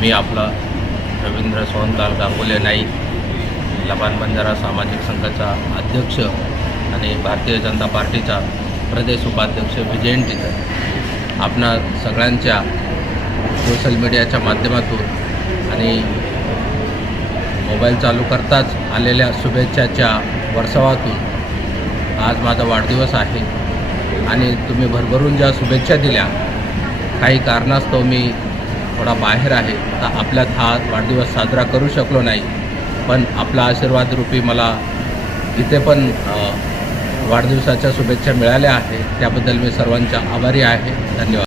मी आपला रवींद्र सोहनलाल गांगुले नाईक लबान बंजारा सामाजिक संघाचा अध्यक्ष आणि भारतीय जनता पार्टीचा प्रदेश उपाध्यक्ष विजयन टिकर. आपणा सगळ्यांच्या सोशल मीडियाच्या माध्यमातून आणि मोबाईल चालू करताच आलेल्या शुभेच्छाच्या वर्षावातून आज माझा वाढदिवस आहे. आणि तुम्ही भरभरून ज्या शुभेच्छा दिल्या काही कारणास्तव मी थोडा बाहेर आहे तर आपल्यात हा वाढदिवस साजरा करू शकलो नाही. पण आपला आशीर्वाद रूपी मला इथे पण वाढदिवसाच्या शुभेच्छा मिळाल्या आहे त्याबद्दल मी सर्वांच्या आभारी आहे. धन्यवाद.